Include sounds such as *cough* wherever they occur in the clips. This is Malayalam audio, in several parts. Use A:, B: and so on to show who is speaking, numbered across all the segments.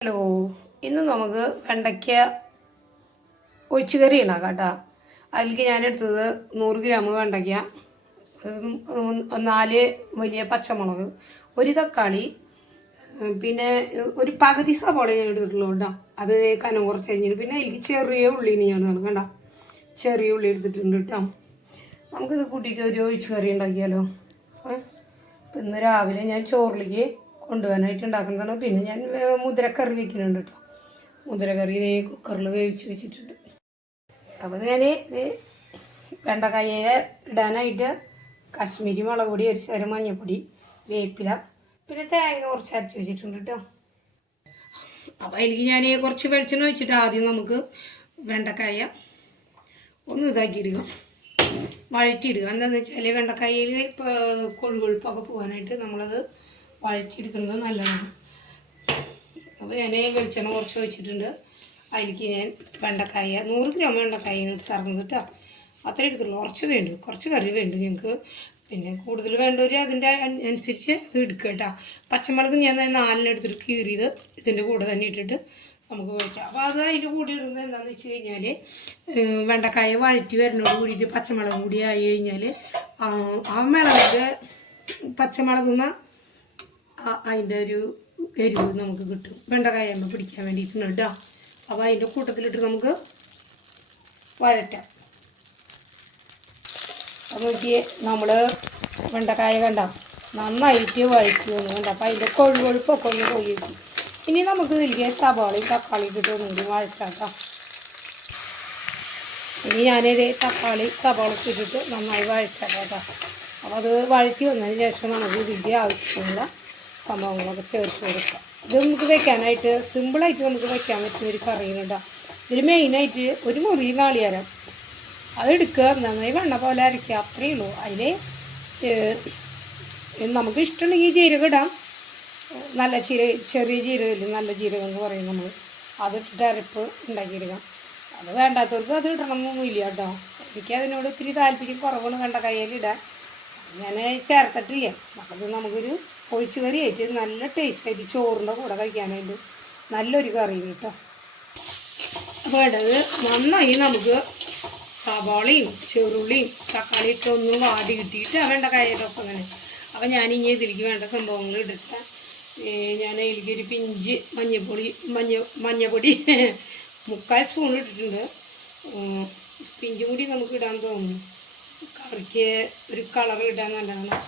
A: ഹലോ. ഇന്ന് നമുക്ക് വെണ്ടയ്ക്ക ഒഴിച്ചുകറി ഉണ്ടാക്കാം കേട്ടോ. അതിലേക്ക് ഞാൻ എടുത്തത് നൂറ് ഗ്രാം വെണ്ടയ്ക്ക നാല് വലിയ പച്ചമുളക് ഒരു തക്കാളി പിന്നെ ഒരു പകുതി സവാള ഞാൻ എടുത്തിട്ടുള്ളൂ കേട്ടോ. അത് കനം കുറച്ച് കഴിഞ്ഞിട്ട് പിന്നെ അതിലേക്ക് ചെറിയ ഉള്ളിന് ഞാൻ കണ്ട ചെറിയ ഉള്ളി എടുത്തിട്ടുണ്ട് കേട്ടോ. നമുക്കിത് കൂട്ടിയിട്ട് ഒരു ഒഴിച്ചുകറി ഉണ്ടാക്കിയാലോ? ഇന്ന് രാവിലെ ഞാൻ ചോറിലേക്ക് കൊണ്ടുപോകാനായിട്ട് ഉണ്ടാക്കുന്നതാണ് പിന്നെ ഞാൻ മുതിരക്കറി വെക്കുന്നുണ്ട് കേട്ടോ. മുതിരക്കറി ഇതേ കുക്കറിൽ വേവിച്ച് വെച്ചിട്ടുണ്ട്. അപ്പോൾ ഞാൻ ഇത് വെണ്ടക്കായ ഇടാനായിട്ട് കാശ്മീരി മുളക് പൊടി ഒരു ശരം മഞ്ഞൾപ്പൊടി വേപ്പില പിന്നെ തേങ്ങ കുറച്ച് അരച്ച് വെച്ചിട്ടുണ്ട് കേട്ടോ. അപ്പോൾ എനിക്ക് ഞാൻ കുറച്ച് വെളിച്ചെണ്ണ വെച്ചിട്ട് ആദ്യം നമുക്ക് വെണ്ടക്കായ ഒന്ന് ഇതാക്കിയിടുക വഴറ്റിയിടുക എന്താണെന്ന് വെച്ചാൽ വെണ്ടക്കായയിൽ ഇപ്പോൾ കൊഴുകൊഴുപ്പൊക്കെ പോകാനായിട്ട് നമ്മളത് വഴറ്റിയെടുക്കുന്നത് നല്ലതാണ്. അപ്പോൾ ഞാൻ വെളിച്ചെണ്ണ കുറച്ച് ഒഴിച്ചിട്ടുണ്ട്. അതിലേക്ക് ഞാൻ വെണ്ടക്കായ നൂറ് ഗ്രാം വെണ്ടക്കായ എടുത്ത് ഇറങ്ങുന്നത് കേട്ടോ. അത്രേ എടുത്തുള്ളൂ. കുറച്ച് വേണ്ടു. കുറച്ച് കറി വേണ്ടു ഞങ്ങൾക്ക് പിന്നെ കൂടുതൽ വേണ്ടവർ അതിന്റെ അനുസരിച്ച് ഇത് എടുക്കുക കേട്ടോ. പച്ചമുളക് ഞാൻ നാലിനെടുത്തിട്ട് കീറിയത് ഇതിന്റെ കൂടെ തന്നെ ഇട്ടിട്ട് നമുക്ക് വെച്ചാൽ അപ്പോൾ അത് അതിന്റെ കൂടെ ഇടുന്നത് എന്താണെന്ന് വെച്ച് കഴിഞ്ഞാൽ വെണ്ടക്കായ വഴറ്റി വരുന്നതോട് കൂടിയിട്ട് പച്ചമുളകും കൂടി ആയി കഴിഞ്ഞാൽ ആ മുളകിന്റെ പച്ചമുളകുന്ന അതിന്റെ ഒരു എരിവ് നമുക്ക് കിട്ടും. വെണ്ടക്കായ എണ്ണ പിടിക്കാൻ വേണ്ടിയിട്ടുണ്ട് കേട്ടോ. അപ്പോൾ അതിന്റെ കൂട്ടത്തിലിട്ട് നമുക്ക് വഴറ്റാം. അപ്പോൾ നോക്കിയേ നമ്മൾ വെണ്ടക്കായ കണ്ട? നന്നായിട്ട് വഴറ്റി വന്നു കണ്ട? അപ്പോൾ അതിന്റെ കൊഴുകൊഴുപ്പൊക്കെ ഒന്ന് പോയി ഇനി നമുക്ക് ഇതിലേക്ക് സവാളയും തക്കാളിയും ഇട്ടിട്ട് ഒന്നുകൂടി വഴറ്റാം കേട്ടോ. ഇനി ഞാനിത് തക്കാളി സവാള ഇട്ടിട്ട് നന്നായി വഴറ്റാം അപ്പോൾ അത് വഴറ്റി വന്നതിന് ശേഷം നമുക്ക് ഇതിന്റെ ആവശ്യമുള്ള സംഭവങ്ങളൊക്കെ ചേർത്ത് കൊടുക്കാം. ഇത് നമുക്ക് വെക്കാനായിട്ട് സിമ്പിളായിട്ട് നമുക്ക് വെക്കാൻ പറ്റുന്ന ഒരു കറിയുന്നുണ്ടോ ഇതിൽ മെയിനായിട്ട് ഒരു മുറി നാളികേരം അതെടുക്കുക നന്നായി വെണ്ണ പോലെ അരയ്ക്കുക അത്രയേ ഉള്ളൂ. അതിൽ നമുക്ക് ഇഷ്ടമുണ്ടെങ്കിൽ ജീരകം ഇടാം. നല്ല ചീര ചെറിയ ജീരകമില്ല നല്ല ജീരകം എന്ന് പറയും നമ്മൾ അതിട്ടിട്ട് അരപ്പ് ഉണ്ടാക്കിയെടുക്കാം. അത് വേണ്ടാത്തവർക്ക് അത് ഇടണമെന്നൊന്നുമില്ല കേട്ടോ എനിക്ക് അതിനോട് ഒത്തിരി താല്പര്യം കുറവാണ്. വേണ്ട കയ്യിലിടാൻ ഞാൻ ചേർത്തിട്ടില്ല. അത് നമുക്കൊരു ഒഴിച്ച് കറിയായിട്ട് നല്ല ടേസ്റ്റായിട്ട് ചോറിന്റെ കൂടെ കഴിക്കാനായിട്ട് നല്ലൊരു കറി കേട്ടോ. അപ്പോൾ വേണ്ടത് നന്നായി നമുക്ക് സവാളയും ചെറുള്ളിയും ഇട്ട് ഒന്ന് വാടി കിട്ടിയിട്ട് വേണ്ട കയ്യിലൊക്കെ അങ്ങനെ അപ്പോൾ ഞാൻ ഇനി ഇതിലേക്ക് വേണ്ട സംഭവങ്ങൾ എടുത്ത ഞാൻ അതിലേക്ക് ഒരു പിഞ്ച് മഞ്ഞപ്പൊടി മഞ്ഞ മഞ്ഞപ്പൊടി *laughs* മുക്കാൽ സ്പൂൺ ഇട്ടിട്ടുണ്ട്. പിഞ്ചും കൂടി നമുക്ക് ഇടാൻ തോന്നുന്നു. കറിക്ക് ഒരു കളർ ഇടാൻ നല്ലതാണ്.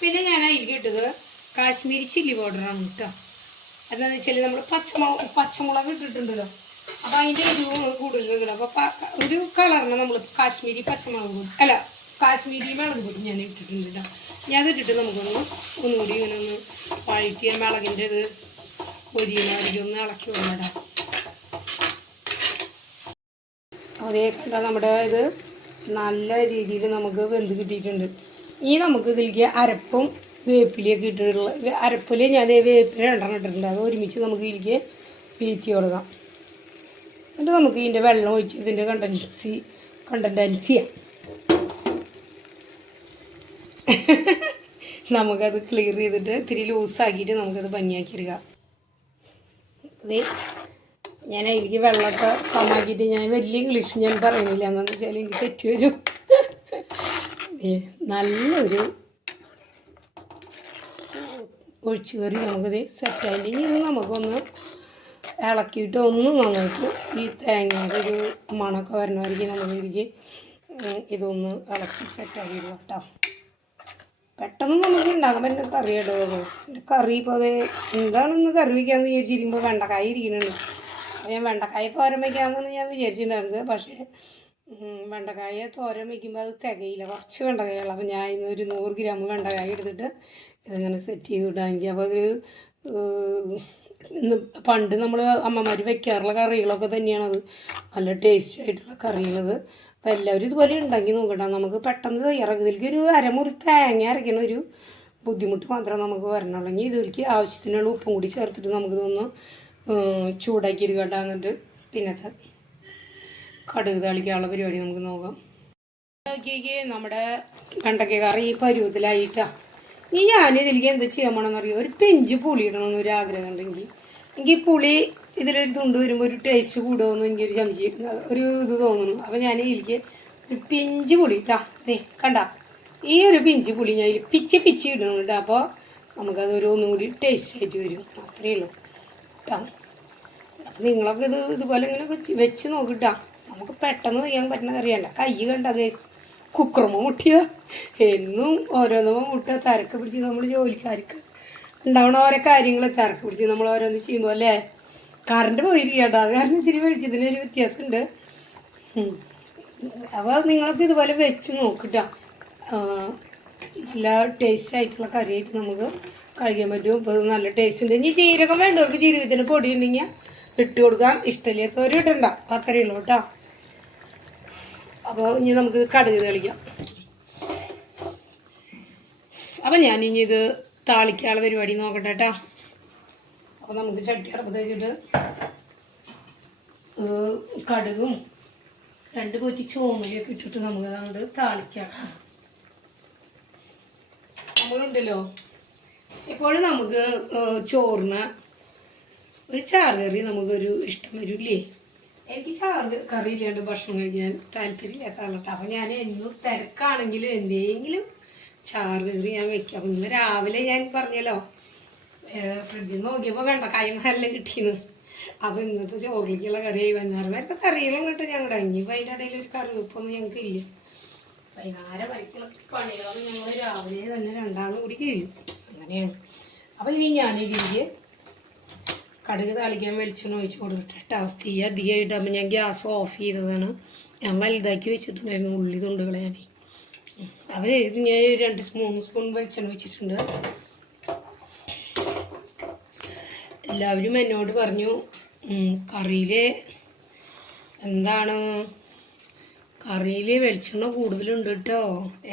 A: പിന്നെ ഞാൻ അതിലേക്ക് ഇട്ടത് കാശ്മീരി ചില്ലി പൗഡറാണ് കേട്ടോ. അതെന്ന് വെച്ചാൽ നമ്മൾ പച്ചമുളക് പച്ചമുളക് ഇട്ടിട്ടുണ്ടല്ലോ. അപ്പോൾ അതിന്റെ ഒരു കൂടുതൽ കിട്ടും അപ്പോൾ ഒരു കളറിന് നമ്മൾ കാശ്മീരി പച്ചമുളക് അല്ല കാശ്മീരി മുളക് പൊടി ഞാൻ ഇട്ടിട്ടുണ്ട് ഞാൻ അതിട്ടിട്ട് നമുക്കൊന്ന് ഒന്നുകൂടി ഇങ്ങനെ ഒന്ന് വഴറ്റിയ മുളകിന്റെ ഇത് പൊരിയുന്നവർക്ക് ഒന്ന് ഇളക്കി വിടാം അതേ കണ്ട നമ്മുടെ ഇത് നല്ല രീതിയിൽ നമുക്ക് വെന്ത് കിട്ടിയിട്ടുണ്ട്. ഇനി നമുക്ക് ഇതിലേക്ക് അരപ്പും വേപ്പിലയൊക്കെ ഇട്ടിട്ടുള്ള അരപ്പിൽ ഞാൻ വേപ്പില രണ്ടെണ്ണം ഇട്ടിട്ടുണ്ട്. അത് ഒരുമിച്ച് നമുക്ക് ഇതിലേക്ക് വീറ്റി കൊടുക്കാം. എന്നിട്ട് നമുക്ക് ഇതിന്റെ വെള്ളം ഒഴിച്ച് ഇതിന്റെ കണ്ടൻസി കണ്ടൻസി നമുക്കത് ക്ലിയർ ചെയ്തിട്ട് ഇത്തിരി ലൂസാക്കിയിട്ട് നമുക്കത് ഭംഗിയാക്കി എടുക്കാം അതേ ഞാൻ അതിലേക്ക് വെള്ളമൊക്കെ സമാക്കിയിട്ട് ഞാൻ വലിയ ഇംഗ്ലീഷ് ഞാൻ പറയുന്നില്ല. എന്താണെന്ന് വെച്ചാൽ എനിക്ക് തെറ്റുവരും *laughs* നല്ലൊരു ഒഴിച്ചു കയറി നമുക്കിത് സെറ്റായിട്ട് ഇനി ഇത് നമുക്കൊന്ന് ഇളക്കിയിട്ട് ഒന്ന് നന്നായിട്ട് ഈ തേങ്ങയുടെ ഒരു മണമൊക്കെ വരണമായിരിക്കും നമുക്ക് ഇതിലേക്ക് ഉം, ഇതൊന്ന് ഇളക്കി സെറ്റാക്കി ഇടുക കേട്ടോ. പെട്ടെന്ന് നമുക്ക് ഉണ്ടാക്കാൻ പറ്റുന്ന കറി എന്റെ കറി ഇപ്പോൾ അത് എന്താണെന്ന് കറി വയ്ക്കാമെന്ന് വിചാരിച്ചിരിക്കുമ്പോൾ വെണ്ടക്കായ ഇരിക്കുന്നുണ്ട്. അപ്പോൾ ഞാൻ വെണ്ടക്കായ തോരൻ വയ്ക്കാമെന്നാണ് ഞാൻ വിചാരിച്ചിട്ടുണ്ടായിരുന്നത്. പക്ഷേ വെണ്ടക്കായ തോരൻ വയ്ക്കുമ്പോൾ അത് തികയില്ല. കുറച്ച് വെണ്ടക്കായുള്ളൂ അപ്പോൾ ഞാൻ ഇന്ന് ഒരു നൂറ് ഗ്രാം വെണ്ടക്കായ എടുത്തിട്ട് ഇതിങ്ങനെ സെറ്റ് ചെയ്ത് ഇടാമെങ്കിൽ അപ്പോൾ അതൊരു പണ്ട് നമ്മൾ അമ്മമാർ വെക്കാറുള്ള കറികളൊക്കെ തന്നെയാണത്. നല്ല ടേസ്റ്റ് ആയിട്ടുള്ള കറികളത്. അപ്പോൾ എല്ലാവരും ഇതുപോലെ ഉണ്ടാക്കി നോക്കട്ടെ. നമുക്ക് പെട്ടെന്ന് തയ്യാറാക്കി. ഇതിലേക്ക് ഒരു അരമുറി തേങ്ങ അരയ്ക്കണ ഒരു ബുദ്ധിമുട്ട് മാത്രമേ നമുക്ക് വരണുള്ളൂ ഇതിലേക്ക് ആവശ്യത്തിനുള്ള ഉപ്പും കൂടി ചേർത്തിട്ട് നമുക്കിതൊന്ന് ഇതൊന്ന് ചൂടാക്കി എടുക്കട്ടെ എന്നിട്ട് പിന്നത്തെ കടുക് തളിക്കാനുള്ള പരിപാടി നമുക്ക് നോക്കാം. നമ്മുടെ വെണ്ടയ്ക്ക കറി ഈ പരുവത്തിലായിട്ടാ. ഇനി ഞാൻ ഇതിലേക്ക് എന്താ ചെയ്യാൻ പോണെന്നറിയോ? ഒരു പെഞ്ച് പുളി ഇടണമെന്ന് ഒരു ആഗ്രഹം ഉണ്ടെങ്കിൽ. എനിക്ക് പുളി ഇതിലൊരു തുണ്ട് വരുമ്പോൾ ഒരു ടേസ്റ്റ് കൂടുമെന്ന് എനിക്കൊരു സംശയം ഒരു ഇത് തോന്നുന്നു. അപ്പം ഞാൻ ഇതിലേക്ക് ഒരു പിഞ്ച് പുളി ഇട്ടാ ദേ കണ്ട? ഈ ഒരു പിഞ്ച് പുളി ഞാൻ ഇതിൽ പിച്ച് പിച്ച് ഇടണുണ്ട് അപ്പോൾ നമുക്കതൊരു ഒന്നും കൂടി ടേസ്റ്റ് ആയിട്ട് വരും. അത്രയേ ഉള്ളൂ. കേട്ടോ അപ്പം നിങ്ങളൊക്കെ ഇത് ഇതുപോലെ ഇങ്ങനെ വെച്ച് നോക്കിട്ടാ നമുക്ക് പെട്ടെന്ന് ചെയ്യാൻ പറ്റുന്ന കറിയണ്ട കൈ കണ്ട ഗേസ് കുക്കറുമ്പോൾ മുട്ടിയ എന്നും ഓരോന്നും മുട്ട തിരക്ക് പിടിച്ച് നമ്മൾ ജോലിക്കാർക്ക്. ഉണ്ടാവണ ഓരോ കാര്യങ്ങൾ തിരക്ക് പിടിച്ച് നമ്മൾ ഓരോന്ന് ചെയ്യുമ്പോൾ അല്ലേ? കറണ്ട് പോയിരിക്കട്ടോ അത് കാരണം ഇത്തിരി വെളിച്ചത്തിനൊരു വ്യത്യാസമുണ്ട്. അപ്പോൾ നിങ്ങൾക്ക് ഇതുപോലെ വെച്ച് നോക്കിട്ടോ. നല്ല ടേസ്റ്റ് ആയിട്ടുള്ള കറിയായിട്ട് നമുക്ക് കഴിക്കാൻ പറ്റും. ഇപ്പോൾ നല്ല ടേസ്റ്റ് ഉണ്ട്. ഇനി ജീരകം വേണ്ടവർക്ക് ജീരകത്തിന് പൊടി ഉണ്ടെങ്കിൽ ഇട്ട് കൊടുക്കാം. ഇഷ്ടമില്ലാത്തവരും ഇടണ്ട. അത്രയേ ഉള്ളൂ കേട്ടോ. അപ്പോൾ ഇനി നമുക്ക് കടുക് തെളിക്കാം. അപ്പം ഞാൻ ഇനി ഇത് താളിക്കാനുള്ള പരിപാടി നോക്കട്ടെ കേട്ടോ അപ്പോൾ നമുക്ക് ചട്ടി അടുപ്പത്ത് വെച്ചിട്ട് കടുകും രണ്ട് പോറ്റി ചോമലിയൊക്കെ ഇട്ടിട്ട് നമുക്ക് അതുകൊണ്ട് താളിക്കാം. നമ്മളുണ്ടല്ലോ. എപ്പോഴും നമുക്ക് ചോറിന് ഒരു ചാറ് കറി നമുക്കൊരു ഇഷ്ടം വരില്ലേ? എനിക്ക് ചാറ് കറി ഇല്ലാണ്ട് ഭക്ഷണം കഴിക്കാൻ താല്പര്യമില്ലാത്ത ആളട്ടോ അപ്പം ഞാൻ എന്നും തിരക്കാണെങ്കിലും എന്തെങ്കിലും ചാറ് കറി ഞാൻ വെക്കാം. അപ്പം ഇന്ന് രാവിലെ ഞാൻ പറഞ്ഞല്ലോ ഫ്രിഡ്ജിൽ നോക്കിയപ്പോൾ വെണ്ടക്കായ നല്ല കിട്ടിയെന്ന് അപ്പം ഇന്നത്തെ ചോറിലേക്കുള്ള വന്നാറ് നേരത്തെ കറികളും കിട്ടും ഞങ്ങളുടെ ഇനിയിപ്പോൾ അതിന്റെ ഇടയിൽ ഒരു കറിവെപ്പൊന്നും ഞങ്ങൾക്ക് ഇല്ല. വൈകുന്നേരം വരയ്ക്കുള്ള പണികളൊന്നും ഞങ്ങൾ രാവിലെ തന്നെ രണ്ടാളും കൂടി ചെയ്യും. അങ്ങനെയാണ്. അപ്പോൾ ഇനി ഞാനിതിലേക്ക് കടുക് താളിക്കാൻ വെളിച്ചെണ്ണ ഒഴിച്ച് കൊടുക്കട്ടെ കേട്ടോ. തീ അധികമായിട്ടാകുമ്പോൾ ഞാൻ ഗ്യാസ് ഓഫ് ചെയ്തതാണ്. ഞാൻ വലുതാക്കി വെച്ചിട്ടുണ്ടായിരുന്നു ഉള്ളി തുണ്ടുകളെ ഞാൻ അവർ ഇത് ഞാൻ രണ്ട് മൂന്ന് സ്പൂൺ വെളിച്ചെണ്ണ വെച്ചിട്ടുണ്ട് എല്ലാവരും എന്നോട് പറഞ്ഞു കറിയിൽ എന്താണ്? കറിയിൽ വെളിച്ചെണ്ണ കൂടുതലുണ്ട് കേട്ടോ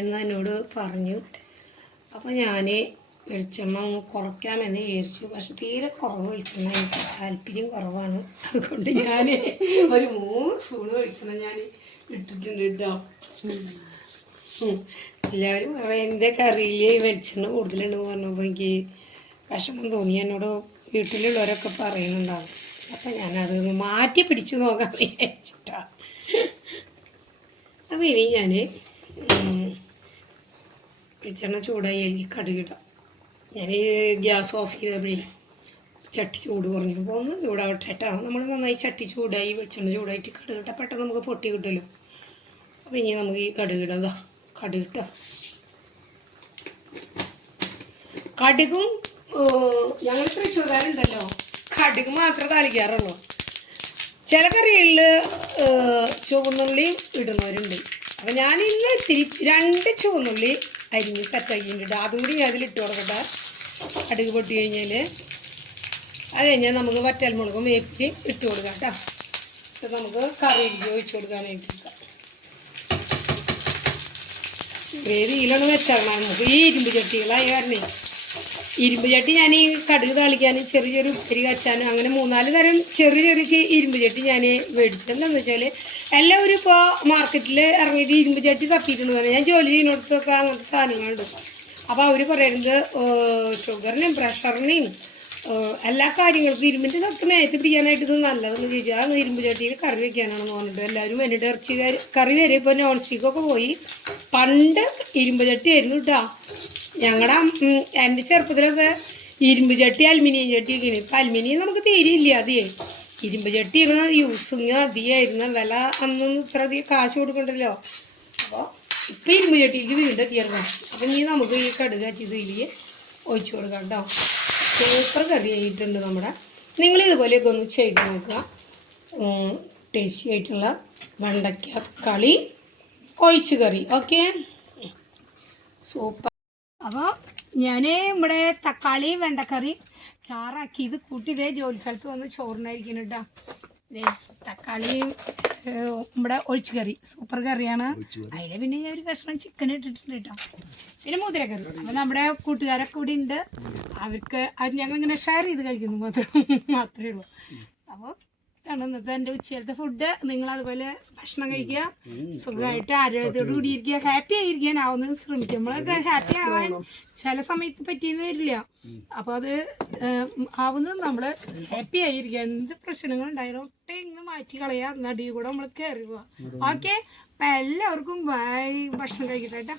A: എന്ന് എന്നോട് പറഞ്ഞു. അപ്പോൾ ഞാൻ വെളിച്ചെണ്ണ ഒന്ന് കുറയ്ക്കാമെന്ന് വിചാരിച്ചു. പക്ഷെ തീരെ കുറവ് വെളിച്ചെണ്ണ എനിക്ക് താല്പര്യം കുറവാണ്. അതുകൊണ്ട് ഞാൻ ഒരു മൂന്ന് സ്പൂണ് വെളിച്ചെണ്ണ ഞാൻ ഇട്ടിട്ടുണ്ട് കേട്ടോ. എല്ലാവരും എന്റെ കറിയിൽ വെളിച്ചെണ്ണ കൂടുതലുണ്ടെന്ന് പറഞ്ഞപ്പോൾ എനിക്ക് വിഷമം തോന്നി. എന്നോട് വീട്ടിലുള്ളവരൊക്കെ പറയുന്നുണ്ടാവും. അപ്പം ഞാനത് മാറ്റി പിടിച്ചു നോക്കാൻ വിചാരിച്ചിട്ടാ. അപ്പം ഇനി ഞാൻ വെളിച്ചെണ്ണ ചൂടായി എനിക്ക് കടുകിടാം. ഞാൻ ഗ്യാസ് ഓഫ് ചെയ്തപ്പോഴേ ചട്ടി ചൂട് കുറഞ്ഞു. അപ്പോൾ ഒന്ന് ചൂടാവട്ടെ കേട്ടോ നമ്മൾ നന്നായി ചട്ടി ചൂടായി വെളിച്ചെണ്ണ ചൂടായിട്ട് കടുകിട്ട പെട്ടെന്ന് നമുക്ക് പൊട്ടി കിട്ടുമല്ലോ. അപ്പോൾ ഇനി നമുക്ക് ഈ കടുകിടാം ദാ കടുകിട്ട കടുകും ഞങ്ങൾ തൃശ്ശൂർക്കാരുണ്ടല്ലോ. കടുക് മാത്രമേ താളിക്കാറുള്ളൂ. ചില കറികളിൽ ചുവന്നുള്ളിയും ഇടുന്നവരുണ്ട്. അപ്പം ഞാൻ ഇന്ന് ഇത്തിരി രണ്ട് ചുവന്നുള്ളി അരിഞ്ഞ് സെറ്റാക്കിയിട്ടുണ്ട് അതും കൂടി ഞാൻ അതിലിട്ട് കൊടുക്കട്ടെ. കടുക് പൊട്ടി കഴിഞ്ഞാൽ അത് കഴിഞ്ഞാൽ നമുക്ക് വറ്റൽമുളകും വേപ്പിലും ഇട്ട് കൊടുക്കാം കേട്ടോ ഇത് നമുക്ക് കറിയിലേക്ക് ഒഴിച്ച് കൊടുക്കാൻ വേണ്ടിയിട്ട്. തീയിലാണ് വെച്ചാൽ നമുക്ക് ഈ ഇരുമ്പ് ചട്ടികളായി കാരണേ ഇരുമ്പ് ചട്ടി ഞാൻ ഈ കടുക് താളിക്കാനും ചെറിയ ചെറിയ ഉപ്പരി കച്ചാനും അങ്ങനെ മൂന്നാൽ തരം ചെറിയ ചെറിയ ഇരുമ്പ് ചട്ടി ഞാൻ മേടിച്ചു എന്താണെന്ന് വെച്ചാൽ എല്ലാവരും ഇപ്പോൾ മാർക്കറ്റിൽ ഇറങ്ങിയിട്ട് ഇരുമ്പ് ചട്ടി തപ്പിയിട്ടുണ്ട് ഞാൻ ജോലി ചെയ്യുന്നിടത്തൊക്കെ അങ്ങനത്തെ സാധനങ്ങളുണ്ട്. അപ്പോൾ അവർ പറയുന്നത് ഷുഗറിനെയും പ്രഷറിനെയും എല്ലാ കാര്യങ്ങൾക്കും ഇരുമ്പിന്റെ തത്ത് മേത്ത് പിടിക്കാനായിട്ട് ഇത് നല്ലതെന്ന് ചോദിച്ചാൽ ഇരുമ്പ് ചട്ടിയിൽ കറി വെക്കാനാണെന്ന് പറഞ്ഞിട്ട് എല്ലാവരും എന്നിട്ട് ഇറച്ചി കറി വരെ ഇപ്പോൾ നോൺ സ്റ്റിക്കൊക്കെ പോയി. പണ്ട് ഇരുമ്പ് ചട്ടി ആയിരുന്നു കേട്ടോ ഞങ്ങളുടെ എന്റെ ചെറുപ്പത്തിലൊക്കെ ഇരുമ്പ് ചട്ടി അലുമിനിയം ചട്ടി ഒക്കെ ഇപ്പം അലുമിനിയം നമുക്ക് തീരില്ല അതേ ഇരുമ്പ് ചട്ടിയാണ് യൂസിങ് അധികമായിരുന്ന വില അന്നൊന്നും ഇത്ര അധികം കാശ് കൊടുക്കണ്ടല്ലോ. അപ്പോൾ ഇപ്പം ഇരുമ്പ് ചട്ടിയിലേക്ക് വീണ്ടും എത്തിയിരുന്നു അപ്പം ഇനി നമുക്ക് ഈ കടുക് ഇതിൽ ഒഴിച്ചു കൊടുക്കാം കേട്ടോ. സൂപ്പർ കറി ആയിട്ടുണ്ട് നമ്മുടെ. നിങ്ങൾ ഇതുപോലെയൊക്കെ ഒന്ന് ചെയ്ത് നോക്കുക. ടേസ്റ്റി ആയിട്ടുള്ള വെണ്ടയ്ക്ക കളി ഒഴിച്ച് കറി. ഓക്കെ സൂപ്പർ അപ്പോൾ ഞാൻ ഇവിടെ തക്കാളി വെണ്ടക്കറി ചാറാക്കി ഇത് കൂട്ടി ഇതേ ജോലി സ്ഥലത്ത് വന്ന് ചോറിനായിരിക്കണം കേട്ടോ. തക്കാളി നമ്മുടെ ഒഴിച്ചു കറി സൂപ്പർ കറിയാണ്. അതിൽ പിന്നെ ഞാൻ ഒരു കഷ്ണം ചിക്കൻ ഇട്ടിട്ടുണ്ട് കേട്ടോ പിന്നെ മുതിരക്കറി അപ്പം നമ്മുടെ കൂട്ടുകാരൊക്കെ ഇവിടെ ഉണ്ട്. അവർക്ക് അത് ഞങ്ങളിങ്ങനെ ഷെയർ ചെയ്ത് കഴിക്കുന്നു മാത്രം. മാത്രമേ ഉള്ളൂ. അപ്പോൾ
B: ഇതാണ് ഇന്നത്തെ എന്റെ ഉച്ചയിലത്തെ ഫുഡ് നിങ്ങൾ അതുപോലെ ഭക്ഷണം കഴിക്കുക. സുഖമായിട്ട് ആരോഗ്യത്തോട് കൂടിയിരിക്കുക. ഹാപ്പി ആയിരിക്കാൻ ആവുന്നത് ശ്രമിക്കുക നമ്മളൊക്കെ ഹാപ്പി ആവാൻ ചില സമയത്ത് പറ്റിയെന്ന് വരില്ല. അപ്പോൾ അത് ആവുന്നത് നമ്മൾ ഹാപ്പി ആയിരിക്കുക. എന്ത് പ്രശ്നങ്ങൾ ഉണ്ടായാലും ഒട്ടേ ഇങ്ങ് മാറ്റി കളയാ നടി കൂടെ നമ്മൾ കയറി പോവാ ഓക്കെ അപ്പം എല്ലാവർക്കും ഭക്ഷണം കഴിക്കട്ടെ കേട്ടോ.